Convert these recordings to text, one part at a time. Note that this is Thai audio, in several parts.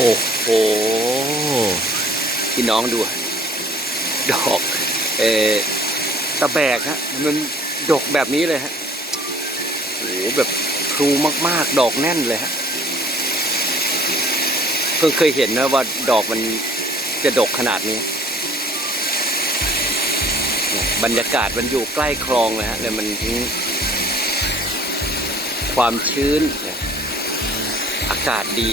โอ้โหพี่น้องดู ดอกเออตะแบกฮะมันดกแบบนี้เลยฮะโอ้โหแบบพลูมาก ๆ ดอกแน่นเลยฮะเพิ่งเคยเห็นนะว่าดอกมันจะดกขนาดนี้ บรรยากาศมันอยู่ใกล้คลองเลยฮะเลยมันความชื้น อากาศดี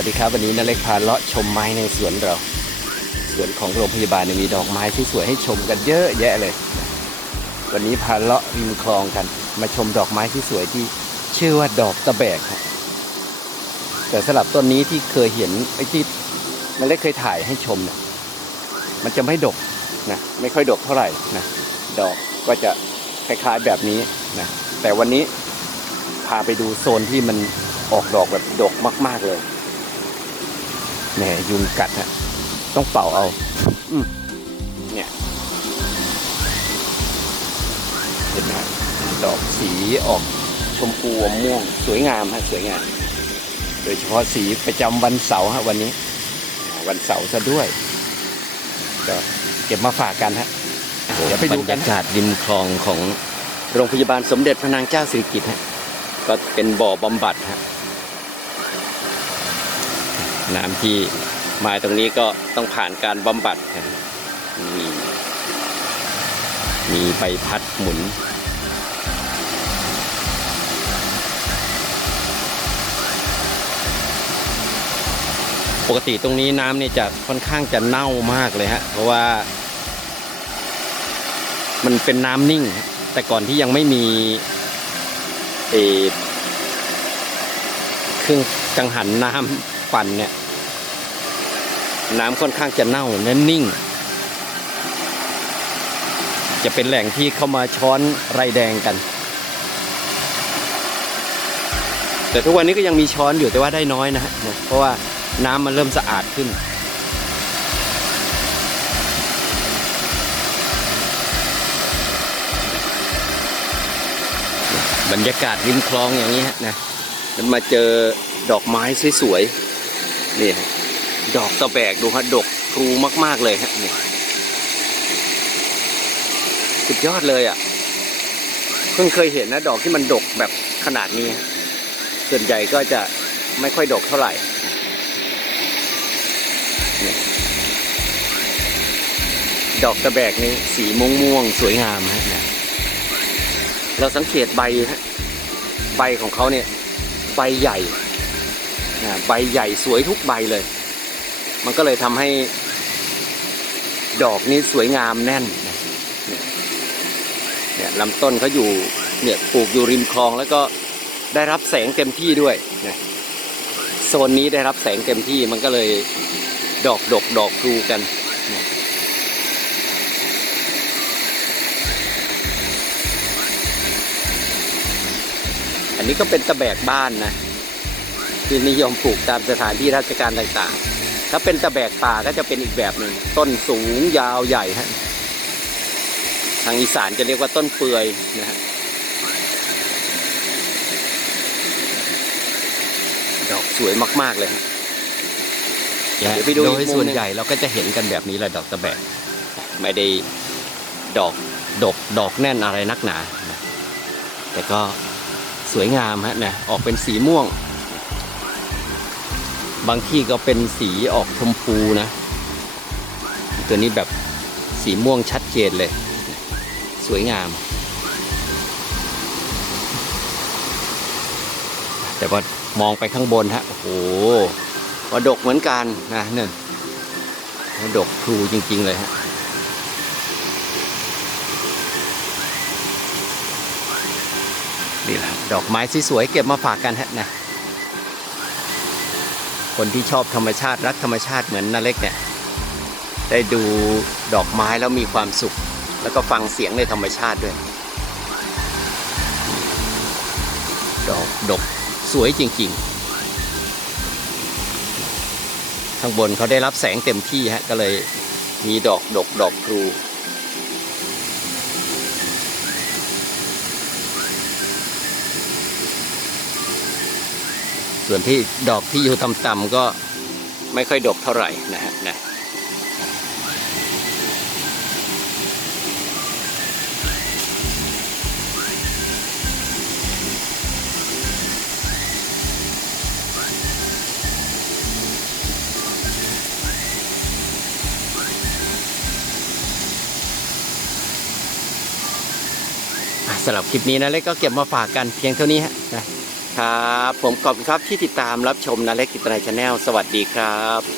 วัสดีครับวันนี้นาเล็กพาเลาะชมไม้ในสวนเรา สวนของโรงพยาบาลเนี่ยมีดอกไม้ที่สวยให้ชมกันเยอะแยะเลย วันนี้พาเลาะริมคลองกัน มาชมดอกไม้ที่สวยที่ชื่อว่าดอกตะแบกครับแต่สลับต้นนี้ที่เคยเห็นไอ้ที่นาเล็กเคยถ่ายให้ชมเนี่ยมันจะไม่ดกนะไม่ค่อยดกเท่าไหร่นะดอกก็จะคล้ายๆแบบนี้นะแต่วันนี้พาไปดูโซนที่มันออกดอกแบบดกมาก ๆเลย แหมยุงกัดฮะต้องเป่าเอาอมเนี่ยเห็นไหมฮะดอกสีออกชมพูอมม่วง สวยงามฮะสวยงาม โดยเฉพาะสีประจำวันเสาร์ฮะวันนี้ วันเสาร์ซะด้วยก็เก็บมาฝากกันฮะเดี๋ยวไปดูกันบรรยากาศริมคลองของโรงพยาบาลสมเด็จพระนางเจ้าสิริกิติ์ฮะก็เป็นบ่อบำบัดฮะ น้ำที่มาตรงนี้ก็ต้องผ่านการบำบัดมีมีใบพัดหมุน ปกติตรงนี้น้ำเนี่ยจะค่อนข้างจะเน่ามากเลยฮะ เพราะว่า มันเป็นน้ำนิ่ง แต่ก่อนที่ยังไม่มีเอเครื่องกังหันน้ำ ปั่นเนี่ย น้ำค่อนข้างจะเน่าและนิ่ง จะเป็นแหล่งที่เข้ามาช้อนไรแดงกัน แต่ทุกวันนี้ก็ยังมีช้อนอยู่แต่ว่าได้น้อยนะฮะเพราะว่าน้ำมันเริ่มสะอาดขึ้นบรรยากาศริมคลองอย่างนี้นะ มันมาเจอดอกไม้สวยๆ นี่ฮะดอกตะแบกดูฮะดกพลูมาก ๆ เลยฮะนี่สุดยอดเลยอะ เพิ่งเคยเห็นนะดอกที่มันดกแบบขนาดนี้ ส่วนใหญ่ก็จะไม่ค่อยดกเท่าไหร่ดอกตะแบกนี่สีม่วงม่วงสวยงามฮะเราสังเกตใบฮะใบของเขาเนี่ย ใบใหญ่ ใบใหญ่สวยทุกใบเลย มันก็เลยทำให้ดอกนี้สวยงามแน่นเนี่ยลำต้นเขาอยู่เนี่ยปลูกอยู่ริมคลองแล้วก็ได้รับแสงเต็มที่ด้วยโซนนี้ได้รับแสงเต็มที่มันก็เลยดอกดกดอกพลูกันอันนี้ก็เป็นตะแบกบ้านนะ ที่นิยมปลูกตามสถานที่ราชการต่างๆ ถ้าเป็นตะแบกป่าก็จะเป็นอีกแบบหนึ่งต้นสูงยาวใหญ่ฮะทางอีสานจะเรียกว่าต้นเปื่อยนะฮะดอกสวยมาก ๆ เลยฮะเดี๋ยวไปดูโดอียกมุมหนึ่งส่วนใหญ่เราก็จะเห็นกันแบบนี้แหละดอกตะแบก ไม่ได้ดอกดกดอกแน่นอะไรนักหนานะแต่ก็สวยงามฮะนะออกเป็นสีม่วง บางที่ก็เป็นสีออกชมพูนะ ตัวนี้แบบสีม่วงชัดเจนเลย สวยงาม แต่ว่ามองไปข้างบนฮะ โอ้โหว่าดกเหมือนกันนะเนั่นว่าดกพลูจริง ๆ เลยฮะนี่แหละดอกไม้สวยๆเก็บมาฝากกันฮะนะ คนที่ชอบธรรมชาติรักธรรมชาติเหมือนนาเล็กเนี่ยได้ดูดอกไม้แล้วมีความสุข แล้วก็ฟังเสียงในธรรมชาติด้วย ดอกดกสวยจริงๆ ข้างบนเขาได้รับแสงเต็มที่ฮะก็เลยมีดอกดกดอกพลู ส่วนที่ดอกที่อยู่ต่ำๆก็ไม่ค่อยดกเท่าไหร่นะฮะนะสำหรับคลิปนี้นะเล็กก็เก็บมาฝากกันเพียงเท่านี้ฮะนะ ครับ ผมขอบคุณครับที่ติดตามรับชมนาเล็กกิตนายชาแนลสวัสดีครับ